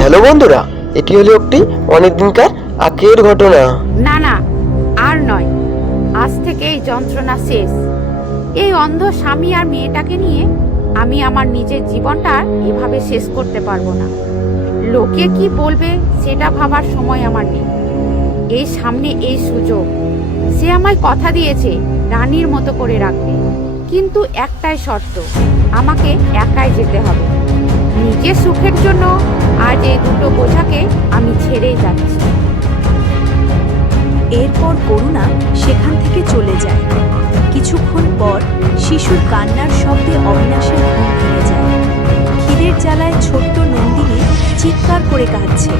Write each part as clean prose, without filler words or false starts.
Hello বন্ধুরা, এটি হলো একটি অনেকদিনকার আগের ঘটনা। না না, আর নয়, আজ থেকে এই যন্ত্রণা শেষ। এই অন্ধ স্বামী আর মেয়েটাকে নিয়ে আমি আমার নিজের জীবনটা আর এভাবে শেষ করতে পারবো না। লোকে কি বলবে সেটা ভাবার সময় আমার নেই। এই সামনে এই সুযোগ, সে আমায় কথা দিয়েছে রানীর মতো করে রাখবে, কিন্তু একটাই শর্ত, আমাকে একাই যেতে হবে। নিজের সুখের জন্য আজ এই দুটো বোঝাকে আমি ছেড়েই যাচ্ছি। এরপর করুণা সেখান থেকে চলে যায়। কিছুক্ষণ পর শিশুর কান্নার শব্দে অবিনাশের ঘুম ভেঙে যায়। খিদের জ্বালায় ছোট্ট নন্দিনী চিৎকার করে কাঁদছে।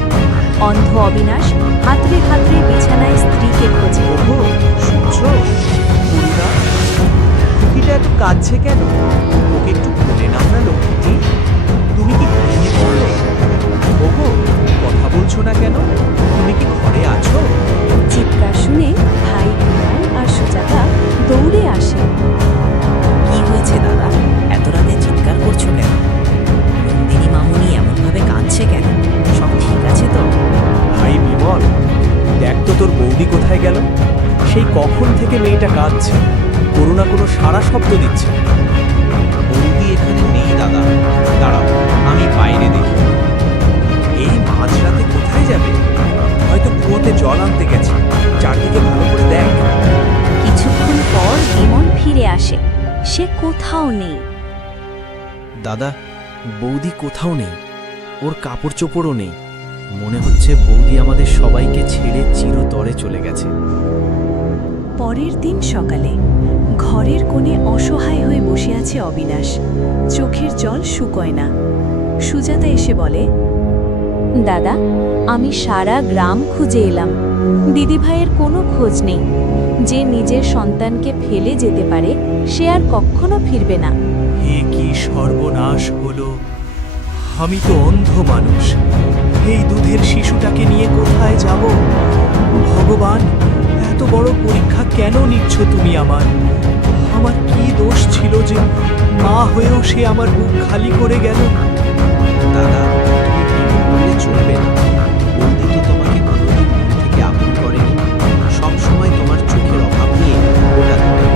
অন্ধ অবিনাশ হাতড়ে হাতড়ে বিছানায় স্ত্রীকে খোঁজে। ওগো, শুনছো? করুণা, খুকিটা এত কাঁদছে কেন? ওকে একটু কোলে নাও না লক্ষ্মীটি। তুমি কি ঘুমিয়ে পড়লে? ওগো, কথা বলছো না কেন? তুমি কি ঘরে আছো? চিৎকার শুনে ভাই বিমল আর সুজাতা দৌড়ে আসে। কি হয়েছে দাদা, এত রাতে চিৎকার করছো কেন? নন্দিনী মামুনি এমনভাবে কাঁদছে কেন? সব ঠিক আছে তো? ভাই বিমল, দেখ তো তোর বৌদি কোথায় গেল। সেই কখন থেকে মেয়েটা কাঁদছে, করুণা কোনো সারা শব্দ দিচ্ছে না। বৌদি এখানে নেই দাদা, দাঁড়াও আমি বাইরে দেখি। এই মাঝরাতে কোথায় যাবে? হয়তো কুয়োতে জল আনতে গেছে। চারদিকে ভালো করে দেখ। কিছুক্ষণ পর বিমল ফিরে আসে। সে কোথাও নেই। দাদা, বৌদি কোথাও নেই, ওর কাপড় চোপড়ও নেই। মনে হচ্ছে বৌদি আমাদের সবাইকে ছেড়ে চিরতরে চলে গেছে। পরের দিন সকালে ঘরের কোণে অসহায় হয়ে বসে আছে অবিনাশ। চোখের জল শুকোয় না। সুজাতা এসে বলে, দাদা, আমি সারা গ্রাম খুঁজে এলাম, দিদিভাইয়ের কোনো খোঁজ নেই। যে নিজের সন্তানকে ফেলে যেতে পারে সে আর কখনো ফিরবে না। হে কি সর্বনাশ হলো! আমি তো অন্ধ মানুষ, এই দুধের শিশুটাকে নিয়ে কোথায় যাব? ভগবান, এত বড় পরীক্ষা কেন নিচ্ছ তুমি আমার? আমার কি দোষ ছিল যে মা হয়েও সে আমার বুক খালি করে গেল? দাদা, তুমি বললে চলবে না। বৌদি তো তোমাকে কোনোদিন মন থেকে আপন করেনি। সব সময় তোমার চোখের অভাব নিয়ে ওটা ধরে।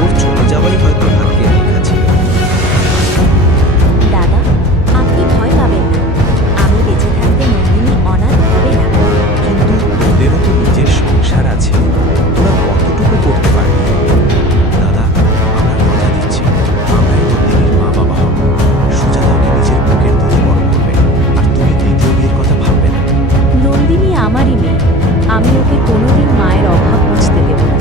ওর চলে যাওয়াই হয়তো ভাগ্যের লেখা ছিল। দাদা, আপনি ভয় পাবেন না। আমি বেঁচে থাকতে নন্দিনী অনাথ হবে না। কিন্তু তোদেরও তো নিজের সংসার আছে, তোরা কতটুকু করতে পারবি? দাদা, আমরা কথা দিচ্ছি, আমরাই নন্দিনীর মা বাবা হব। সুজাতাকে নিজের বুকের দুধে বড় করবে, আর তুমি দ্বিতীয় বিয়ের কথা ভাববে না। নন্দিনী আমারই মেয়ে। আমি ওকে কোনোদিন মায়ের অভাব বুঝতে দেব না।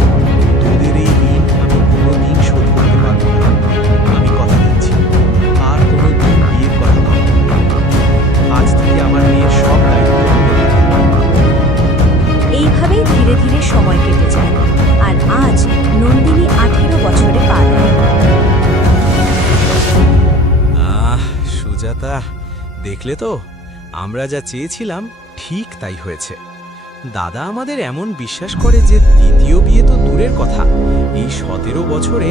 তোদের এই ঋণ আমি কোনোদিন শোধ করতে পারবো না। আমি কথা দিচ্ছি, আর কোনোদিন বিয়ের কথা ভাববো না। আজ থেকে আমার মেয়ের সব দায়িত্ব তোদের হাতে। এইভাবেই ধীরে ধীরে সময় কেটে যায়। আর আজ নন্দিনী 18 বছরে পা দেয়। সুজাতা, দেখলে তো, আমরা যা চেয়েছিলাম ঠিক তাই হয়েছে। দাদা আমাদের এমন বিশ্বাস করে যে দ্বিতীয় বিয়ে তো দূরের কথা, এই 17 বছরে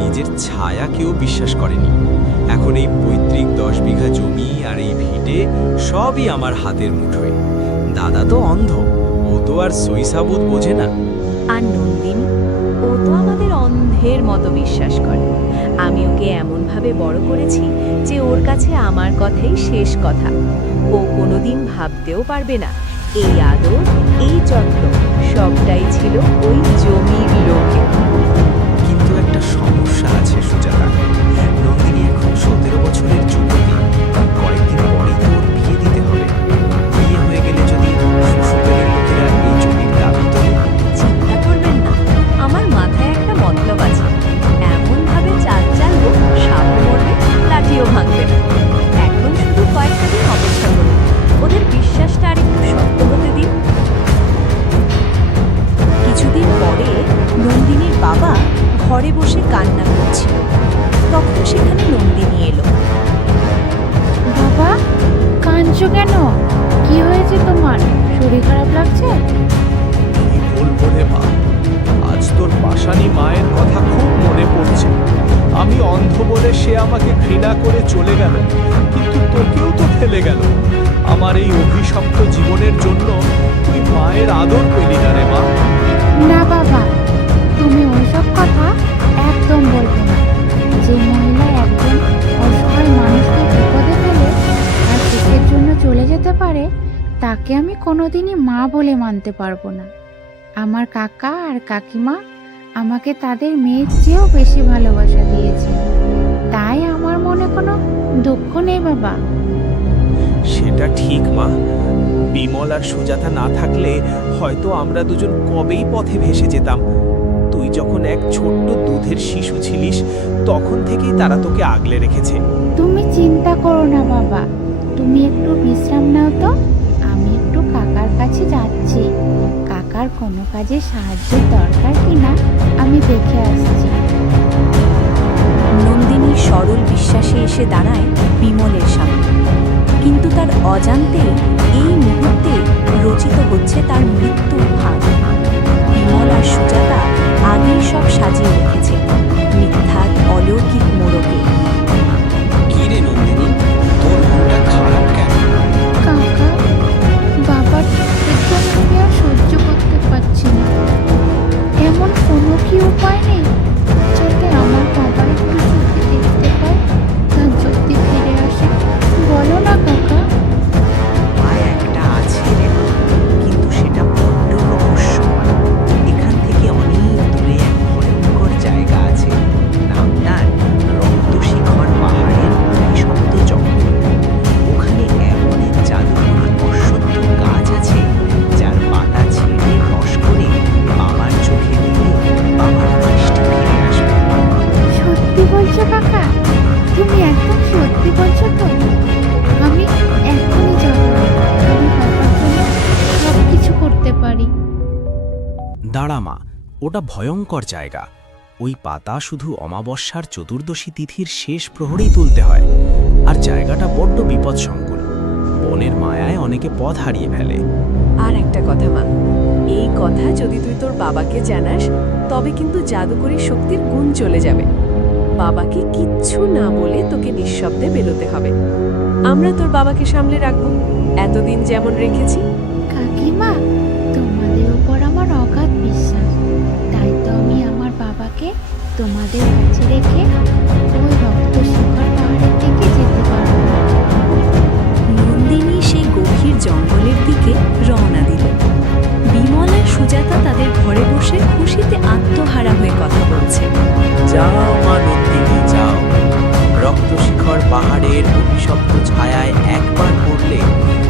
নিজের ছায়া কেউ বিশ্বাস করেনি। এখন এই পৈতৃক 10 বিঘা জমি আর এই ভিটে সবই আমার হাতের মুঠোয়। দাদা তো অন্ধ, ও তো আর সইসাবুত বোঝে না। আর নন্দিনী, ও তো আমাদের অন্ধের মতো বিশ্বাস করে। আমি ওকে এমনভাবে বড় করেছি যে ওর কাছে আমার কথাই শেষ কথা। ও কোনোদিন ভাবতেও পারবে না এই আদর, এই যত্ন সবটাই ছিল ওই জমির লোকে। কিন্তু একটা সমস্যা আছে সুজাতা, নন্দিনী এখন 17 বছরের যুবতী। কয়েকদিন পরেই তো ওর বিয়ে দিতে হবে। বিয়ে হয়ে গেলে যদি শ্বশুরবাড়ির লোকেরা এই জমির দাবি তোলে? চিন্তা করবেন না, আমার মাথায় একটা মতলব আছে। এমনভাবে চাল চালবো, সাপও মরবে, লাঠিও ভাঙবে না। এখন শুধু কয়েকটা দিন অপেক্ষা করুন, ওদের বিশ্বাসটা আরেকটু শক্ত হতে দিন। কিছুদিন পরে নন্দিনীর বাবা ঘরে বসে কান্না করছিল। তখন সেখানে নন্দিনী এলো। বাবা, কাঁদছো কেন? কি হয়েছে তোমার? শরীর খারাপ লাগছে? কি বলবো রে মা, আজ তোর পাশানি মায়ের কথা খুব মনে পড়ছে। আমি অন্ধ বলে সে আমাকে ঘৃণা করে চলে গেল, কিন্তু তোকেও তো ফেলে গেল। আমার এই অভিশপ্ত জীবনের জন্য তুই মায়ের আদর পেলি না রে মা। না বাবা, তুমি ওইসব কথা একদম বলবে না। যে মহিলা একজন অসহায় মানুষকে বিপদে ফেলে আর সুখের জন্য চলে যেতে পারে, তাকে আমি কোনোদিনই মা বলে মানতে পারবো না। আমার কাকা আর কাকিমা আমাকে তাদের মেয়ের চেয়েও বেশি ভালোবাসা দিয়েছে, তাই আমার মনে কোনো দুঃখ নেই বাবা। সেটা ঠিক মা, বিমল আর সুজাতা না থাকলে হয়তো আমরা দুজন কবেই পথে ভেসে যেতাম। তুই যখন এক ছোট্ট দুধের শিশু ছিলিস, তখন থেকেই তারা তোকে আগলে রেখেছে। তুমি চিন্তা করো না বাবা, তুমি একটু বিশ্রাম নাও তো। আমি একটু কাকার কাছে যাচ্ছি, কাকার কোনো কাজে সাহায্যের দরকার কিনা আমি দেখে আসছি। নন্দিনী সরল বিশ্বাসে এসে দাঁড়ায় বিমলের সামনে, কিন্তু তার অজান্তে এই মুহূর্তে রচিত হচ্ছে তার মৃত্যুর ভাগ। বিমল আর সুজাতা আগেই সব সাজিয়ে রেখেছে মিথ্যার অলৌকিক মোড়কে। কি রে নন্দিনী, তোর মনটা খারাপ কেন? কাকা, বাবার চোখের জল আমি আর সহ্য করতে পারছি না। এমন কোনো কি উপায় নেই যাতে আমার বাবার একটু চোখে দেখতে পায়, তার জ্যোতি ফিরে আসে? বলো না কাকা। উপায় একটা আছে রে মা, কিন্তু সেটা বড্ড রহস্যময়। এখান থেকে অনেক দূরে এক ভয়ঙ্কর জায়গা আছে, নাম তার রক্তশিখর পাহাড়ের অভিশপ্ত জঙ্গল। ওখানে এমন এক জাদুকরী অশ্বত্থ গাছ আছে, যার পাতা ছিঁড়ে রস করে বাবার চোখে দিলে বাবার দৃষ্টি ফিরে আসবে। সত্যি বলছো কাকা? তুমি একদম সত্যি বলছো তো? আমি এখনই যাবো, আমি বাবার জন্য সব কিছু করতে পারি। দাঁড়া মা, ওটা ভয়ঙ্কর জায়গা। ওই পাতা শুধু অমাবস্যার চতুর্দশী তিথির শেষ প্রহরেই তুলতে হয়, আর জায়গাটা বড্ড বিপদসংকুল। বনের মায়ায় অনেকে পথ হারিয়ে ফেলে। আর একটা কথা মা, এই কথা যদি তুই তোর বাবাকে জানাস, তবে কিন্তু জাদুকরী শক্তির গুণ চলে যাবে। বাবাকে কিচ্ছু না বলে তোকে নিঃশব্দে বেরোতে হবে। আমরা তোর বাবাকে সামলে রাখবো, এতদিন যেমন রেখেছি। কাকিমা, তোমাদের উপর আমার অগাধ বিশ্বাস, তাই তো আমি আমার বাবাকে তোমাদের কাছে রেখে ওই রক্তশিখর পাহাড়ের দিকে যেতে পারবো। নন্দিনী সেই গভীর জঙ্গলের দিকে রওনা দিল। বিমল আর সুজাতা তাদের ঘরে বসে খুশিতে আত্মহারা হয়ে কথা বলছে। যাও মা নন্দিনী, যাও। রক্তশিখর পাহাড়ের অভিশপ্ত ছায়ায় একবার পড়লে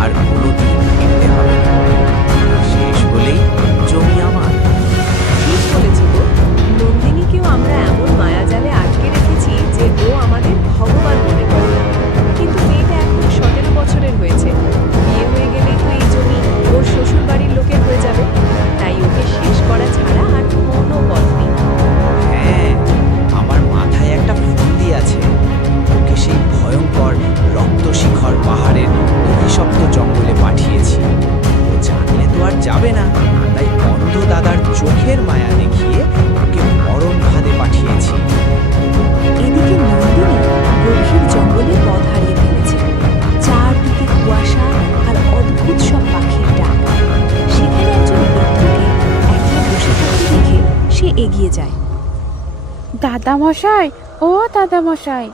আর কোনোদিন ফিরতে হবে না। শেষ হলেই জমি আমার। ঠিক বলেছি গো, নন্দিনীকেও আমরা এমন মায়াজালে আটকে রেখেছি যে ও আমাদের ভগবান মনে করে। কিন্তু মেয়েটা এখন 17 বছরের হয়েছে, বিয়ে হয়ে গেলেই তো এই জমি ওর শ্বশুর বাড়ির লোকের হয়ে যাবে। তাই ওকে শেষ করা ছাড়া আর কোনো পথ নেই। হ্যাঁ, আমার মাথায় একটা ফুন্দি আছে। ওকে সেই ভয়ঙ্কর রক্তশিখর পাহাড়ের অভিশপ্ত জঙ্গলে পাঠিয়েছি। ও জানলে তো আর যাবে না, তাই অন্ধ দাদার চোখের মায়া দেখিয়ে ওকে মরণ ফাঁদে পাঠিয়েছি। এদিকে নন্দিনী গভীর জঙ্গলে পথ হারিয়ে ফেলেছে। চারদিকে কুয়াশা আর অদ্ভুত সব পাখির ডাক। সেখানে একজন বৃদ্ধকে একলা বসে থাকতে দেখে সে এগিয়ে যায়। দাদামশাই, ও দাদামশাই,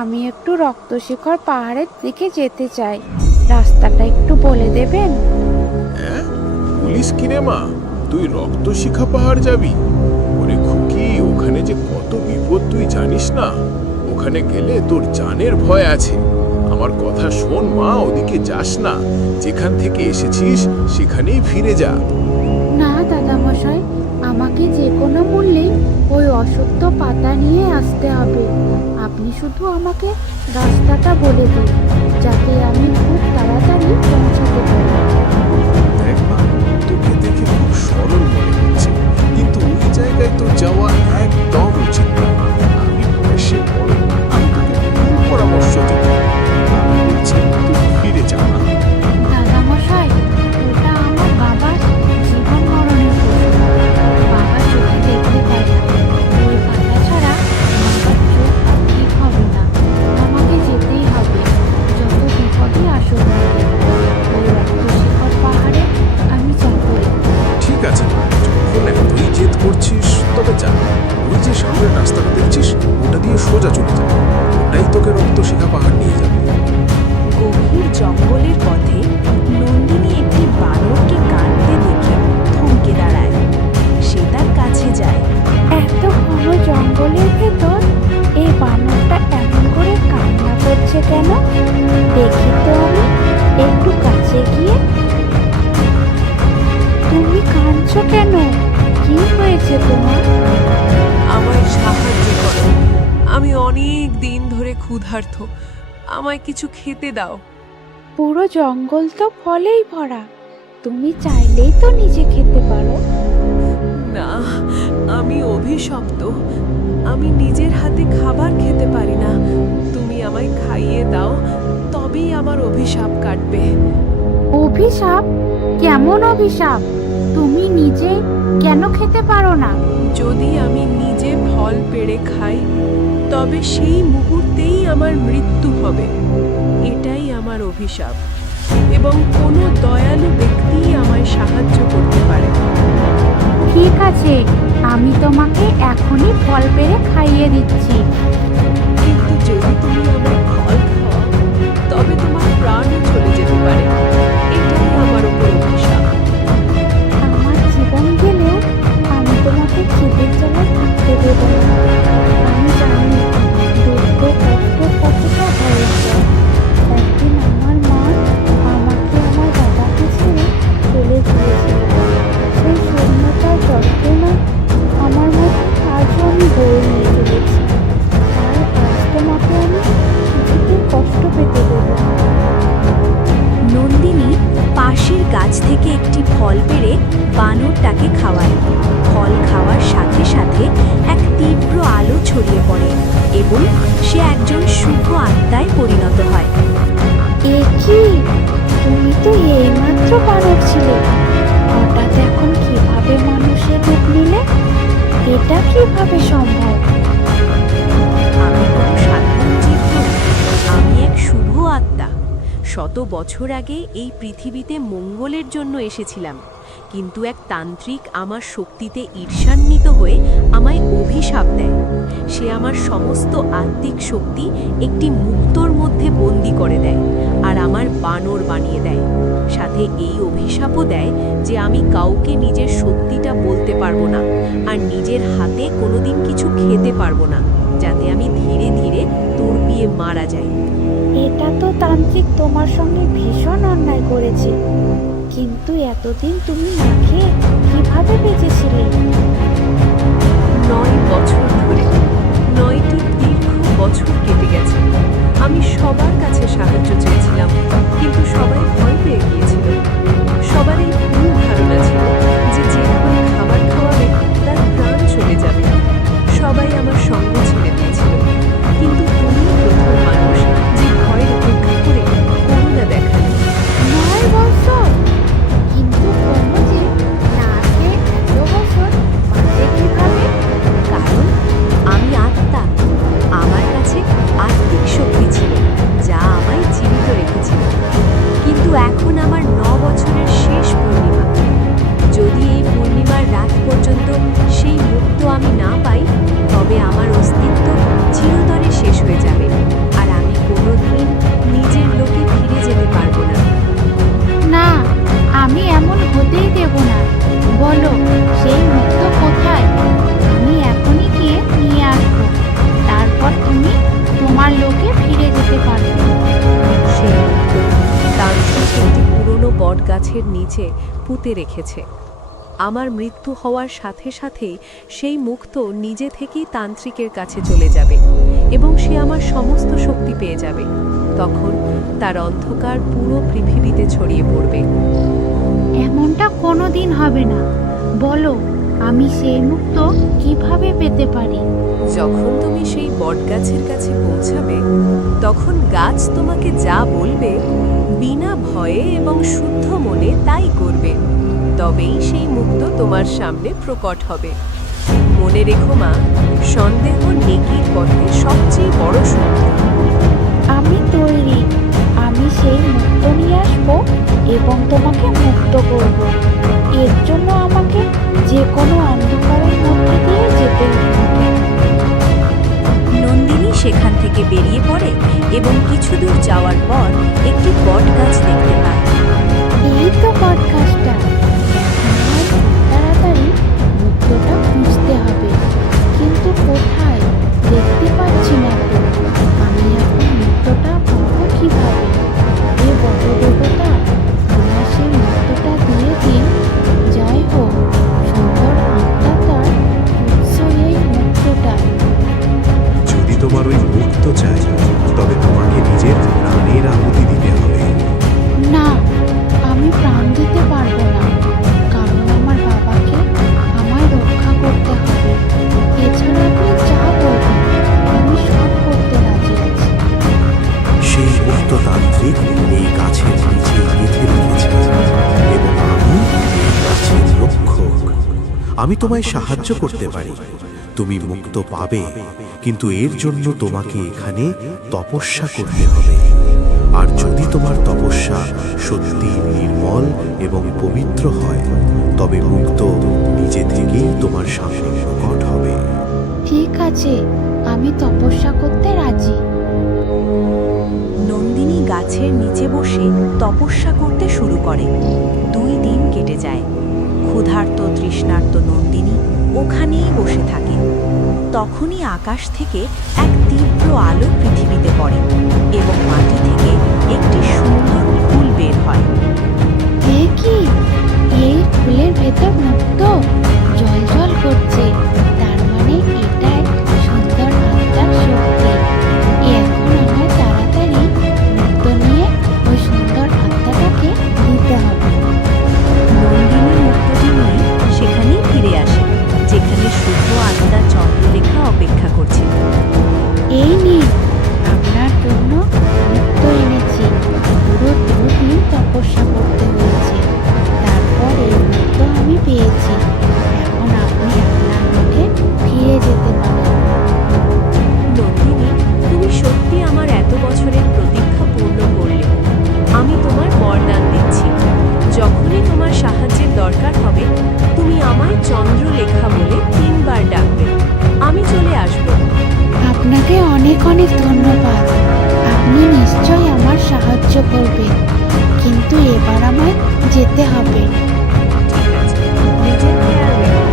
আমি একটু রক্তশিখর পাহাড়ের দিকে যেতে চাই, রাস্তাটা একটু বলে দেবেন? হ্যাঁ, পুলিশ কিনে মা, তুই রক্তশিখা পাহাড় যাবি? ওরে খুকি, ওখানে যে কত বিপদ তুই জানিস না। ওখানে গেলে তোর জানের ভয় আছে। আমার কথা শোন মা, ওদিকে যাস না। যেখান থেকে এসেছিস সেখানেই ফিরে যা। না দাদামশাই, আমাকে যে কোনো মূল্যেই ওই অসত্য পাতা নিয়ে আসতে হবে। আপনি শুধু আমাকে রাস্তাটা বলে দিন, যাতে আমি খুব তাড়াতাড়ি পৌঁছাতে পারি। দেখ মা, তোকে দেখে খুব সরল মনে হচ্ছে, কিন্তু ওই জায়গায় তো যাওয়া একদম উচিত না। আমি বয়সে বড়, আমি তোকে ভুল পরামর্শ দেব। আমি বলছি তুই ফিরে যা না। দাদামশাই, ওটা আমার বাবার জীবন মরণের প্রশ্ন। বাবা চোখে দেখতে পায় না, ওই পাতা ছাড়া বাবার চোখ দেখি তো আমি একটু কাছে গিয়ে। তুমি কাঁদছো কেন? কি হয়েছে তোমার? আমায় সাহায্য করো, আমি অনেক দিন ধরে ক্ষুধার্ত, আমায় কিছু খেতে দাও। পুরো জঙ্গল তো ফলেই ভরা, তুমি চাইলেই তো নিজে খেতে পারো। না, আমি অভিশপ্ত, আমি নিজের হাতে খাবার খেতে পারি না। তুমি আমায় খাইয়ে দাও, তবেই আমার অভিশাপ কাটবে। অভিশাপ? কেমন অভিশাপ? তুমি নিজে কেন খেতে পারো না? যদি আমি নিজে ফল পেড়ে খাই, তবে সেই মুহূর্তেই আমার মৃত্যু হবে। এটাই আমার অভিশাপ, এবং কোনো দয়ালু ব্যক্তি আমায় সাহায্য করতে পারে। ঠিক আছে, আমি তোমাকে এখনই ফল পেড়ে খাইয়ে দিচ্ছি। কিন্তু যদি তুমি আমায় ফল খাও, তবে তোমার প্রাণও চলে যেতে পারে। এটাই আমার উপর অভিশাপ। আমার জীবন গেলেও আমি তোমাকে খিদের জ্বালায় থাকতে দেব না। আমি জানি দুঃখ কষ্ট কতটা ভয়ঙ্কর। একদিন আমার মা আমাকে আমার বাবাকে ছেড়ে চলে গিয়েছিল। সেই শূন্যতার যন্ত্রণা আমার মধ্যে আজও আমি বয়ে নিয়ে চলেছি। আর আজ তোমাকে আমি কিছুতেই কষ্ট পেতে দেব না। নন্দিনী পাশের গাছ থেকে একটি ফল পেড়ে বানরটাকে খাওয়ায়। ফল খাওয়ার সাথে সাথে এক তীব্র আলো ছড়িয়ে পড়ে এবং সে একজন শুভ আত্মায় পরিণত হয়। এ কি? তুমি তো এইমাত্র বানর ছিলে, হঠাৎ এখন কিভাবে মানুষের রূপ নিলে? এটা কিভাবে সম্ভব? আমি কোনো সাধারণ জীব নই, আমি এক শুভ আত্মা। শত বছর আগে এই পৃথিবীতে মঙ্গলের জন্য এসেছিলাম, কিন্তু এক তান্ত্রিক আমার শক্তিতে ঈর্ষান্বিত হয়ে আমায় অভিশাপ দেয়। সে আমার সমস্ত আত্মিক শক্তি একটি মুক্তোর মধ্যে বন্দি করে দেয় আর আমার বানর বানিয়ে দেয়। সাথে এই অভিশাপও দেয় যে আমি কাউকে নিজের সত্যিটা বলতে পারবো না আর নিজের হাতে কোনোদিন কিছু খেতে পারবো না, যাতে আমি ধীরে ধীরে তড়পিয়ে মারা যাই। এটা তো তান্ত্রিক তোমার সঙ্গে ভীষণ অন্যায় করেছে। কিন্তু এতদিন তুমি না খেয়ে কিভাবে বেঁচেছিলে? 9 বছর ধরে, 9টি দীর্ঘ বছর কেটে গেছে। আমি সবার কাছে সাহায্য চেয়েছিলাম, কিন্তু সবাই ভয় পেয়ে গিয়েছিল। সবার এই ভুল ধারণা ছিল যে যে কেউ খাবার খাওয়াবে তার প্রাণ চলে যাবে। সবাই আমার সঙ্গ ছেড়ে দিয়েছিল, কিন্তু তুমি প্রথম মানুষ যে ভয়ের উপেক্ষা করে করুণা দেখালে। 9 বছর? কিন্তু কোনো যে না খেয়ে এত বছর বাঁচে কিভাবে? কারণ আমি আত্মা, আমার কাছে আত্মিক শক্তি ছিল যা আমায় জীবিত রেখেছিল। কিন্তু এখন আমার 9 বছরের শেষ পূর্ণিমা। যদি এই পূর্ণিমার রাত পর্যন্ত সেই মুক্ত আমি না পাই, তবে আমার অস্তিত্ব চিরতরে শেষ হয়ে যাবে আর আমি কোনোদিন নিজের লোকে ফিরে যেতে পারবো না। না, আমি এমন হতেই দেব না। বলো, সেই মুক্ত কোথায়? আমি এখনই গিয়ে নিয়ে আসবো, তারপর তুমি তোমার লোকে ফিরে যেতে পারবে। সেই মুক্ত তান্ত্রিক একটি পুরনো বট গাছের নিচে পুঁতে রেখেছে। আমার মৃত্যু হওয়ার সাথে সাথেই সেই মুক্ত নিজে থেকেই তান্ত্রিকের কাছে চলে যাবে এবং সে আমার সমস্ত শক্তি পেয়ে যাবে। তখন তার অন্ধকার পুরো পৃথিবীতে ছড়িয়ে পড়বে। এমনটা কোনোদিন হবে না। বলো, আমি সেই মুক্ত কিভাবে পেতে পারি? যখন তুমি সেই বটগাছের কাছে পৌঁছাবে, তখন গাছ তোমাকে যা বলবে বিনা ভয়ে এবং শুদ্ধ মনে তাই করবে। তবেই সেই মুক্ত তোমার সামনে প্রকট হবে। মনে রেখো মা, সন্দেহ নেকির পথে সবচেয়ে বড় শক্তি। আমি তৈরি। আমি সেই মুক্ত নিয়ে আসবো এবং তোমাকে মুক্ত করব। এর জন্য আমাকে যে কোনো অন্ধকারের মধ্যে দিয়ে যেতে হবে। নন্দিনী সেখান থেকে বেরিয়ে পড়ে এবং কিছু দূর যাওয়ার পর একটি বট গাছ দেখতে পায়। এই তো পডকাস্টটা। আমার তাড়াতাড়ি মুক্তটা খুঁজতে হবে, কিন্তু কোথায় দেখতে পাচ্ছি না তো। আমি এখন মুক্তটা পাবো কিভাবে? অনেক এই গাছের নিচে গেঁথে রেখেছে এবং আমি এই গাছের রক্ষক। আমি তোমায় সাহায্য করতে পারি, তুমি মুক্ত পাবে, কিন্তু এর জন্য তোমাকে এখানে তপস্যা করতে হবে। আর যদি তোমার তপস্যা সত্যি নির্মল এবং পবিত্র হয়, তবে মুক্ত নিজে থেকেই তোমার সামনে প্রকট হবে। ঠিক আছে, আমি তপস্যা করতে রাজি। নন্দিনী গাছের নিচে বসে তপস্যা করতে শুরু করে। 2 দিন কেটে যায়। ক্ষুধার্ত তৃষ্ণার্ত নন্দিনী ওখানেই বসে থাকে। তখনই আকাশ থেকে এক তীব্র আলো পৃথিবীতে পড়ে এবং মাটি থেকে একটি সুন্দর ফুল বের হয়। এ কি? এই ফুলের ভেতর মুক্ত জল জল করছে, তার মানে এটা এক সুন্দর আত্মার শক্তি। এখন আমার তাড়াতাড়ি মুক্ত নিয়ে ওই সুন্দর আত্মাটাকে দিতে হবে। নন্দিনী মুক্তটি নিয়ে সেখানেই ফিরে আসে, যেখানে শুভ আত্মা চন্দ্রলেখা অপেক্ষা করছে। এই নিন, আপনার জন্য মুক্ত এনেছি। পুরো 2 দিন তপস্যা করতে হয়েছে, তারপর এই মুক্ত আমি পেয়েছি। এখন আপনি আপনার মঠে ফিরে যেতে পারেন। নন্দিনী, তুমি সত্যি আমার এত বছরের প্রতীক্ষা পূর্ণ করলে। আমি তোমার বরদান দিচ্ছি, যখনই তোমার সাহায্যের দরকার হবে তুমি আমায় চন্দ্রলেখা বলে 3 বার ডাকবে, আমি চলে আসব। আপনাকে অনেক অনেক ধন্যবাদ। আপনি নিশ্চয়ই আমার সাহায্য করবেন, কিন্তু এবার আমায় যেতে হবে। ঠিক আছে, নিজের খেয়াল রেখো।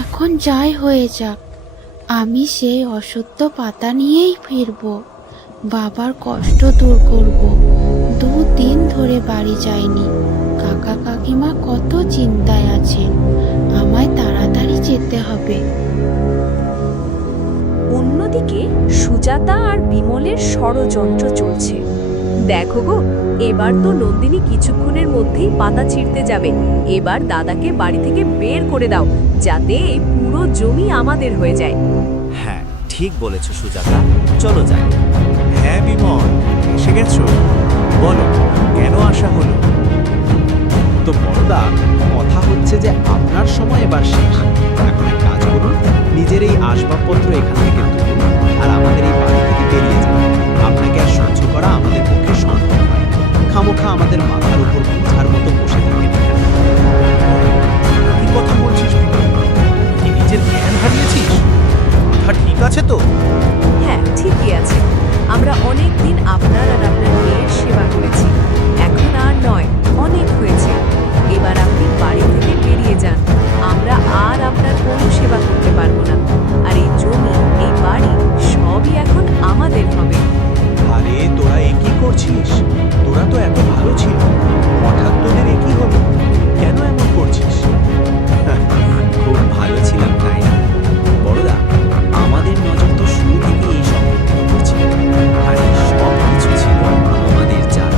এখন যাই হয়ে যাক, আমি সেই অসত্য পাতা নিয়েই ফিরব। বাবার কষ্ট দূর করব। 2 দিন ধরে বাড়ি যায়নি। কাকা কাকিমা কত চিন্তায় আছেন। আমায় তাড়াতাড়ি যেতে হবে। অন্যদিকে সুজাতা আর বিমলের ষড়যন্ত্র চলছে। দেখো গো, এবার তো নন্দিনী কিছুক্ষণের মধ্যেই পাতা ছিঁড়তে যাবে। এবার দাদাকে বাড়ি থেকে বের করে দাও, যাতে এই পুরো জমি আমাদের হয়ে যায়। হ্যাঁ, ঠিক বলেছ সুজাতা, চলো যাই। হ্যাঁ বিমল, এসে গেছো? বলো, কেন আসা হলো? তো বড়দা, কথা হচ্ছে যে আপনার সময় এবার শেষ। এখন এক কাজ করুন, নিজের এই আসবাবপত্র এখান থেকে তুলুন আর আমাদের এই বাড়ি থেকে বেরিয়ে যান। আপনাকে আর সহ্য করা আমাদের পক্ষে সম্ভব নয়। খামোখা আমাদের মাথার উপর বোঝার মতো বসে থাকেন এখানে। কি কথা বলছিস বিমল? কি নিজের জ্ঞান হারিয়েছিস? মাথা ঠিক আছে তো? হ্যাঁ, ঠিকই আছে। আমরা অনেক দিন আপনার আর আপনার মেয়ের সেবা করেছি, এখন আর নয়, অনেক হয়েছে। এবার আপনি বাড়ি থেকে বেরিয়ে যান। আমরা আর আপনার কোনো সেবা করতে পারবো না। আর এই জমি, এই বাড়ি সবই এখন আমাদের হবে। আরে তোরা এ কি করছিস? তোরা তো এত ভালো ছিল, হঠাৎ তোদের এ কি হলো? কেন এমন করছিস? খুব ভালো ছিলাম, তাই না বড়দা? আমাদের নজর তো শুরু থেকে এই সম্পত্তির উপর ছিল, আর এই সব কিছু ছিল আমাদের চাল।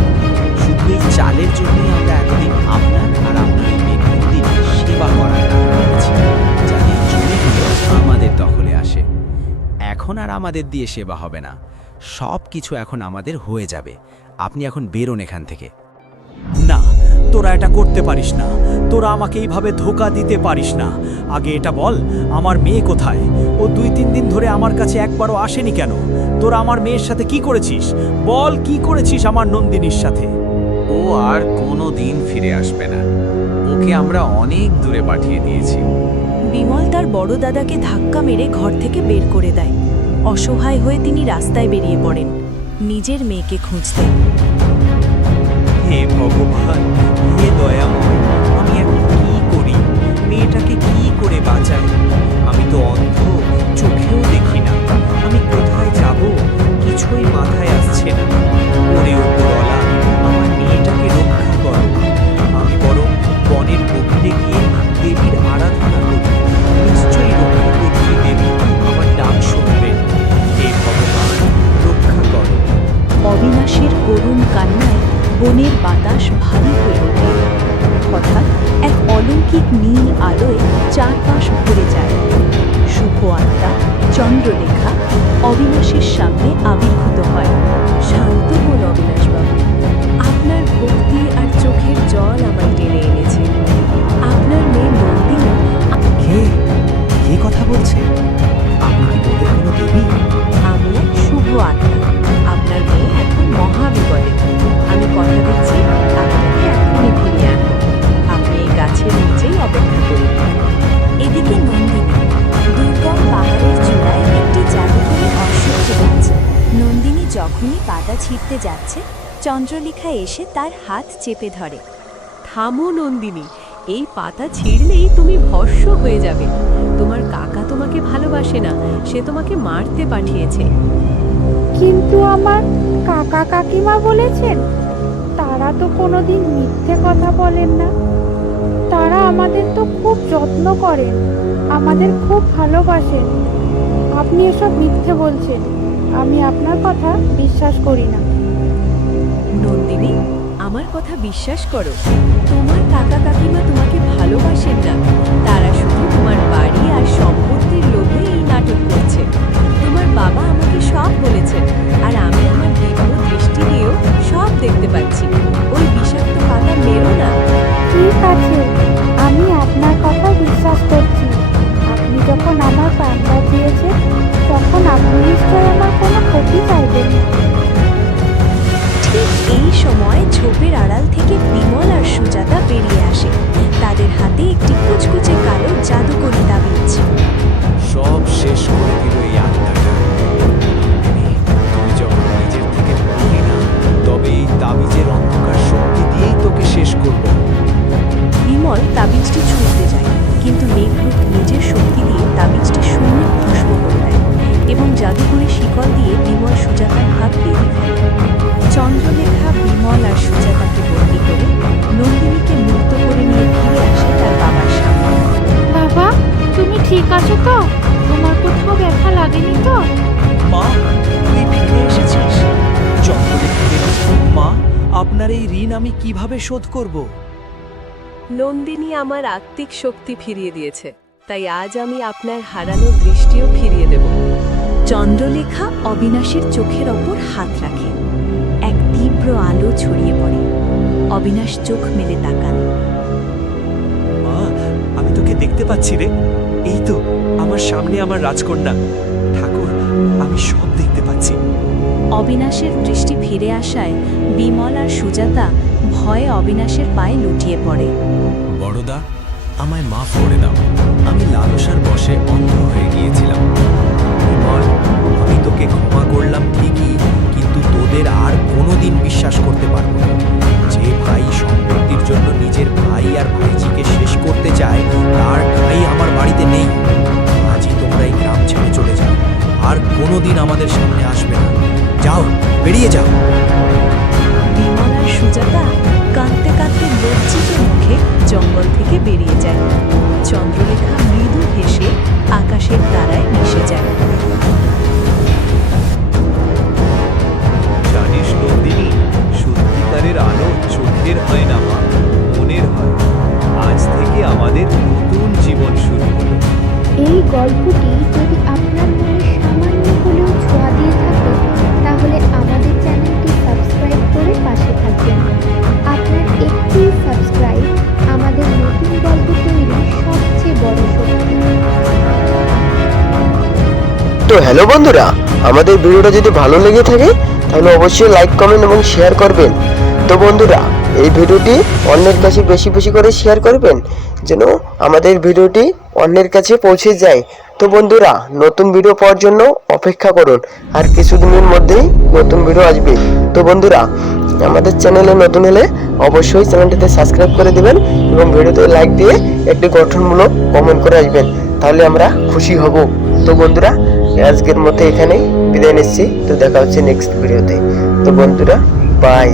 শুধু এই চালের জন্যই আমরা এতদিন আপনার আর আপনার এই মেয়ে নন্দিনীর সেবা করার নাটক করেছি, যাতে এই জমিগুলো আমাদের দখলে আসে। এখন আর আমাদের দিয়ে সেবা হবে না, সব কিছু এখন আমাদের হয়ে যাবে। আপনি এখন বেরোন এখান থেকে। না, তোরা এটা করতে পারিস না। তোরা আমাকে এইভাবে ধোঁকা দিতে পারিস না। আগে এটা বল, আমার মেয়ে কোথায়? ও 2-3 দিন ধরে আমার কাছে একবারও আসেনি কেন? তোরা আমার মেয়ের সাথে কি করেছিস? বল, কি করেছিস আমার নন্দিনীর সাথে? ও আর কোনো দিন ফিরে আসবে না। ওকে আমরা অনেক দূরে পাঠিয়ে দিয়েছি। বিমল তার বড় দাদাকে ধাক্কা মেরে ঘর থেকে বের করে দেয়। অসহায় হয়ে তিনি রাস্তায় বেরিয়ে পড়েন, নিজের মেয়েকে খুঁজতে। হে ভগবান, হে দয়াময়, আমি এখন কি করি? মেয়েটাকে কি করে বাঁচাই? আমি তো অন্ধ, চোখেও দেখি না। আমি কোথায় যাব কিছুই মাথায় আসছে না। ওরে উপরওয়ালা, আমার মেয়েটাকে রক্ষা করো। আমি বরং বনের গভীরে গিয়ে দেবীর আরাধনা করি। নিশ্চয়ই রক্ষাকর্ত্রী দেবী আমার ডাক শুনবেন। হে ভগবান, রক্ষা করো। অবিনাশের করুণ কান্নায় বনের বাতাস ভারী হয়ে ওঠে। হঠাৎ এক অলৌকিক নীল আলোয় চারপাশ ভরে যায়। শুভ আত্মা চন্দ্রলেখা অবিনাশের সামনে আবির্ভূত হয়। শান্ত হন অবিনাশবাবু, আপনার ভক্তি আর চোখের জল আমায় টেনে এনেছে। আপনার মেয়ে নন্দিনী কে কে কথা বলছে? আপনি কি তোদের কোনো দেবী? আমি এক শুভ আত্মা। আপনার মেয়ে এখন মহাবিপদে। আমি কথা দিচ্ছি আপনাকে এখনই ফিরিয়ে আনবো। আপনি এই গাছের নিচেই অপেক্ষা করুন। এদিকে নন্দিনী দুর্গম পাহাড়ের চূড়ায় একটি জাদুকরী অশ্বত্থ গাছ। নন্দিনী যখনই পাতা ছিঁড়তে যাচ্ছে, চন্দ্রলেখা এসে তার হাত চেপে ধরে। থামো নন্দিনী, এই পাতা ছিঁড়লেই তুমি ভস্ম হয়ে যাবে। তোমার কাকা তোমাকে ভালোবাসে না, সে তোমাকে মারতে পাঠিয়েছে। কিন্তু আমার কাকা কাকিমা বলেছেন তারা তো কোনোদিন মিথ্যে কথা বলেন না। তারা আমাদের তো খুব যত্ন করেন, আমাদের খুব ভালোবাসেন। আপনি এসব মিথ্যে বলছেন, আমি আপনার কথা বিশ্বাস করি না। নন্দিনী, আমার কথা বিশ্বাস করো। তোমার কাকা কাকিমা তোমাকে ভালোবাসেন না, তারা শুধু তোমার বাড়ি আর সম্পত্তির লোভে এই নাটক করছে। তোমার বাবা আমাকে সব বলেছেন, আর আমি আমার দিব্য দৃষ্টি দিয়েও সব দেখতে পাচ্ছি। ওই বিষাক্ত পাতা মেরো না। ঠিক আছে, আমি আপনার কথা বিশ্বাস করছি। আপনি যখন আমার প্রাণটা দিয়েছেন, তখন আপনি নিশ্চয় আমার কোনো ক্ষতি চাইবেন না। ঠিক এই সময় ঝোপের আড়াল থেকে বিমল আর সুজাতা বেরিয়ে আসে। তাদের হাতে একটি কুচকুচে কালো জাদুকরী তাবিজ। সব শেষ করে দিল এই আত্মাটা। তুই যখন নিজের থেকে বললি না, তবে এই তাবিজের অন্ধকার শক্তি দিয়েই তোকে শেষ করব। বিমল তাবিজটি ছুঁড়তে যায়, কিন্তু মেঘরূপ নিজের শক্তি দিয়ে তাবিজটি শূন্যে ভস্ম করে দেয় এবং জাদুকরী শিকল দিয়ে বিমল সুজাতার হাত বেঁধে ফেলে। চন্দ্রলেখা বিমল আর সুজাতাকে বন্দি করে নন্দিনীকে মুক্ত করে নিয়ে ফিরে আসে তার বাবার সামনে। বাবা, তুমি ঠিক আছো তো? তোমার কোথাও ব্যথা লাগেনি তো? মা, তুই ফিরে এসেছিস। চন্দ্রলেখা দেবী, মা, আপনার এই ঋণ আমি কিভাবে শোধ করব? নন্দিনী আমার আত্মিক শক্তি ফিরিয়ে দিয়েছে, তাই আজ আমি আপনার হারানো দৃষ্টিও ফিরিয়ে দেব। চন্দ্রলেখা অবিনাশের চোখের ওপর হাত রাখে। এক তীব্র আলো ছড়িয়ে পড়ে। অবিনাশ চোখ মেলে তাকান। মা, আমি তোকে দেখতে পাচ্ছি রে। এই তো আমার সামনে আমার রাজকন্যা। ঠাকুর, আমি সব দেখতে পাচ্ছি। অবিনাশের দৃষ্টি ফিরে আসায় বিমল আর সুজাতা ভয়ে অবিনাশের পায়ে লুটিয়ে পড়ে। বড়দা, আমায় মাফ করে দাও। আমি লালসার বশে অন্ধ হয়ে গিয়েছিলাম। বিমল, আমি তোকে ক্ষমা করলাম ঠিকই, কিন্তু তোদের আর কোনোদিন বিশ্বাস করতে পারবো না। যে ভাই সম্পত্তির জন্য নিজের ভাই আর ভাইজিকে শেষ করতে চায়, তার ঠাঁই আমার বাড়িতে নেই। আজই তোমরা এই গ্রাম ছেড়ে চলে যাও, আর কোনোদিন আমাদের সামনে আসবে না। যাও, বেরিয়ে যাও। বিমল আর সুজাতা কাঁদতে কাঁদতে লজ্জিত মুখে জঙ্গল থেকে বেরিয়ে যায়। চন্দ্রলেখা মৃদু হেসে আকাশের তারায় মিশে যায়। জানিস নন্দিনী, সত্যিকারের আলো চোখের হয় না মা, মনের হয়। আজ থেকে আমাদের নতুন জীবন শুরু হলো। এই গল্পটি যদি আপনার মনে সামান্য হলেও ছোঁয়া দিয়ে থাকে, তাহলে আমাদের চ্যানেলটি সাবস্ক্রাইব করে পাশে থাকবেন। আপনার একটি সাবস্ক্রাইব আমাদের নতুন গল্প তৈরির সবচেয়ে বড় শক্তি। তো হ্যালো বন্ধুরা, আমাদের ভিডিওটা যদি ভালো লেগে থাকে তাহলে অবশ্যই লাইক, কমেন্ট এবং শেয়ার করবেন। তো বন্ধুরা, এই ভিডিওটি অন্যের কাছে বেশি বেশি করে শেয়ার করবেন, যেন আমাদের ভিডিওটি অন্যের কাছে পৌঁছে যায়। তো বন্ধুরা, নতুন ভিডিও পাওয়ার জন্য অপেক্ষা করুন, আর কিছুদিনের মধ্যেই নতুন ভিডিও আসবে। তো বন্ধুরা, আমাদের চ্যানেলে নতুন হলে অবশ্যই চ্যানেলটিতে সাবস্ক্রাইব করে দেবেন এবং ভিডিওতে লাইক দিয়ে একটি গঠনমূলক কমেন্ট করে আসবেন, তাহলে আমরা খুশি হব। তো বন্ধুরা, আজকের মতো এখানেই বিদায় নিচ্ছি। তো দেখা হচ্ছে নেক্সট ভিডিওতে। তো বন্ধুরা, বাই।